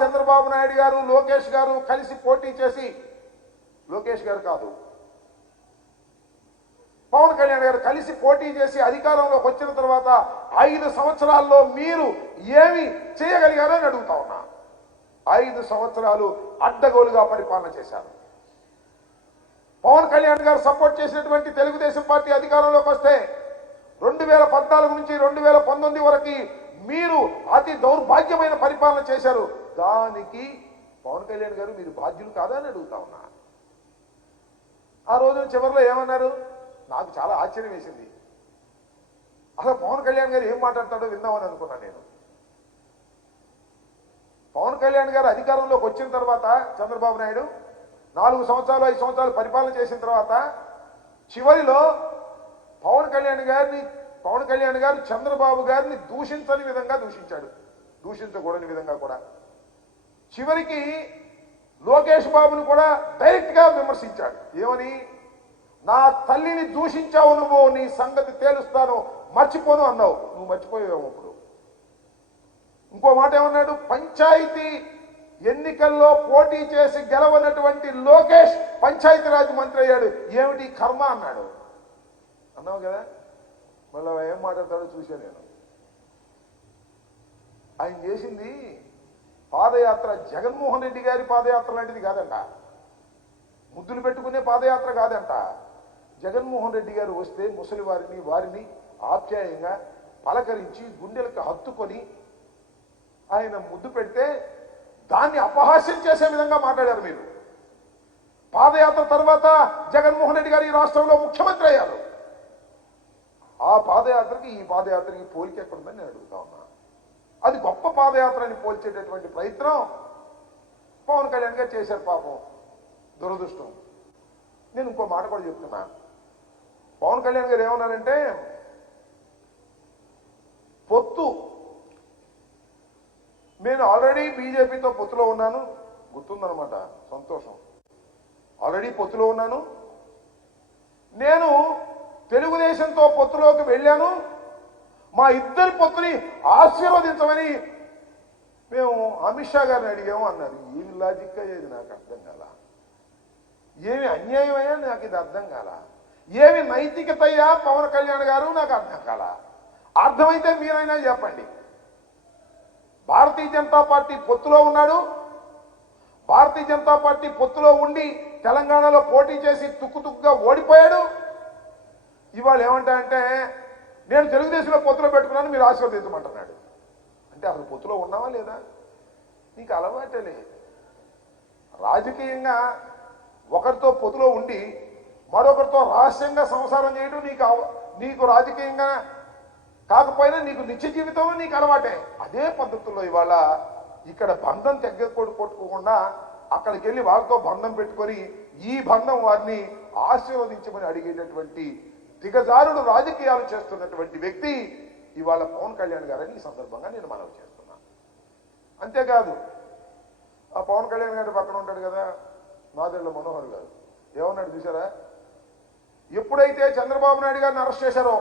చంద్రబాబు నాయుడు గారు లోకేష్ గారు కలిసి పోటీ చేసి, లోకేష్ గారు కాదు పవన్ కళ్యాణ్ గారు కలిసి పోటీ చేసి అధికారంలోకి వచ్చిన తర్వాత 5 సంవత్సరాల్లో మీరు ఏమి చేయగలిగారని అడుగుతా ఉన్నా. 5 సంవత్సరాలు అడ్డగోలుగా పరిపాలన చేశారు. పవన్ కళ్యాణ్ గారు సపోర్ట్ చేసినటువంటి తెలుగుదేశం పార్టీ అధికారంలోకి వస్తే 2014 నుంచి 2019 వరకు మీరు అతి దౌర్భాగ్యమైన పరిపాలన చేశారు. దానికి పవన్ కళ్యాణ్ గారు మీరు బాధ్యులు కాదా అని అడుగుతా ఉన్నా. ఆ రోజున చివరిలో ఏమన్నారు? నాకు చాలా ఆశ్చర్యం వేసింది. అసలు పవన్ కళ్యాణ్ గారు ఏం మాట్లాడతాడో విందామని అనుకున్నాను నేను. పవన్ కళ్యాణ్ గారు అధికారంలోకి వచ్చిన తర్వాత చంద్రబాబు నాయుడు 4 సంవత్సరాలు 5 సంవత్సరాలు పరిపాలన చేసిన తర్వాత చివరిలో పవన్ కళ్యాణ్ గారు చంద్రబాబు గారిని దూషించని విధంగా దూషించాడు, దూషించకూడని విధంగా కూడా. చివరికి లోకేష్ బాబును కూడా డైరెక్ట్ గా విమర్శించాడు. ఏమని? నా తల్లిని దూషించావు నువ్వు, నీ సంగతి తేలుస్తాను, మర్చిపోను అన్నావు. నువ్వు మర్చిపోయావు. ఇప్పుడు ఇంకో మాట ఏమన్నాడు? పంచాయతీ ఎన్నికల్లో పోటీ చేసి గెలవనటువంటి లోకేష్ పంచాయతీరాజ్ మంత్రి అయ్యాడు, ఏమిటి కర్మ అన్నాడు. అన్నావు కదా, మళ్ళీ ఏం మాట్లాడతాడో చూశాను నేను. ఆయన చేసింది పాదయాత్ర జగన్మోహన్ రెడ్డి గారి పాదయాత్ర లాంటిది కాదంట, ముద్దులు పెట్టుకునే పాదయాత్ర కాదంట. జగన్మోహన్ రెడ్డి గారు వస్తే ముసలి వారిని ఆప్యాయంగా పలకరించి గుండెలకు హత్తుకొని ఆయన ముద్దు పెడితే దాన్ని అపహాస్యం చేసే విధంగా మాట్లాడారు మీరు. పాదయాత్ర తర్వాత జగన్మోహన్ రెడ్డి గారు ఈ రాష్ట్రంలో ముఖ్యమంత్రి అయ్యారు. ఆ పాదయాత్రకి ఈ పాదయాత్రకి పోలిక ఎక్కడుందని నేను అడుగుతా ఉన్నా. అది గొప్ప పాదయాత్ర అని పోల్చేటటువంటి ప్రయత్నం పవన్ కళ్యాణ్ గారు చేశారు. పాపం దురదృష్టం. నేను ఇంకో మాట కూడా చెప్తున్నా. పవన్ కళ్యాణ్ గారు ఏమన్నారంటే, పొత్తు, నేను ఆల్రెడీ బీజేపీతో పొత్తులో ఉన్నాను, గుర్తుందనమాట, సంతోషం. ఆల్రెడీ పొత్తులో ఉన్నాను, నేను తెలుగుదేశంతో పొత్తులోకి వెళ్ళాను, మా ఇద్దరి పొత్తుని ఆశీర్వదించమని మేము అమిత్ షా గారిని అడిగాము అన్నారు. ఏమి లాజిక్ అయ్యేది నాకు అర్థం కాల. ఏమి అన్యాయమయ్యా నాకు ఇది అర్థం కాల. ఏమి నైతికత అయ్యా పవన్ కళ్యాణ్ గారు నాకు అర్థం కాల. అర్థమైతే మీరైనా చెప్పండి. భారతీయ జనతా పార్టీ పొత్తులో ఉన్నాడు, భారతీయ జనతా పార్టీ పొత్తులో ఉండి తెలంగాణలో పోటీ చేసి తుక్కుతుక్కుగా ఓడిపోయాడు. ఇవాళ ఏమంటాయంటే, నేను తెలుగుదేశంలో పొత్తులో పెట్టుకున్నాను, మీరు ఆశీర్వదించమంటున్నాడు. అంటే అసలు పొత్తులో ఉన్నావా లేదా? నీకు అలవాటలే. రాజకీయంగా ఒకరితో పొత్తులో ఉండి మరొకరితో రహస్యంగా సంసారం చేయడం నీకు రాజకీయంగా కాకపోయినా నీకు నిత్య జీవితంలో నీకు అలవాటే. అదే పద్ధతుల్లో ఇవాళ ఇక్కడ బంధం కొట్టుకోకుండా అక్కడికి వెళ్ళి వాళ్ళతో బంధం పెట్టుకొని ఈ బంధం వారిని ఆశీర్వదించమని అడిగేటటువంటి దిగజారుడు రాజకీయాలు చేస్తున్నటువంటి వ్యక్తి ఇవాళ పవన్ కళ్యాణ్ గారని ఈ సందర్భంగా నేను మనవి చేస్తున్నాను. అంతేకాదు, ఆ పవన్ కళ్యాణ్ గారి పక్కన ఉంటాడు కదా నాదెళ్ల మనోహర్ గారు, ఏమన్నాడు చూసారా? ఎప్పుడైతే చంద్రబాబు నాయుడు గారిని అరెస్ట్ చేశారో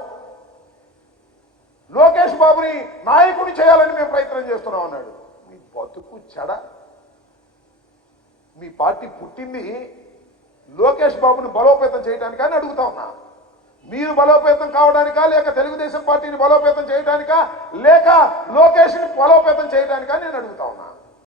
లోకేష్ బాబుని నాయకుడిని చేయాలని మేము ప్రయత్నం చేస్తున్నాం అన్నాడు. మీ బతుకు చెడ. మీ పార్టీ పుట్టింది లోకేష్ బాబుని బలోపేతం చేయడానికా అని అడుగుతా ఉన్నా. మీరు బలోపేతం కావడానికా, లేక తెలుగుదేశం పార్టీని బలోపేతం చేయడానికా, లేక లోకేష్ని బలోపేతం చేయడానికా నేను అడుగుతా ఉన్నా.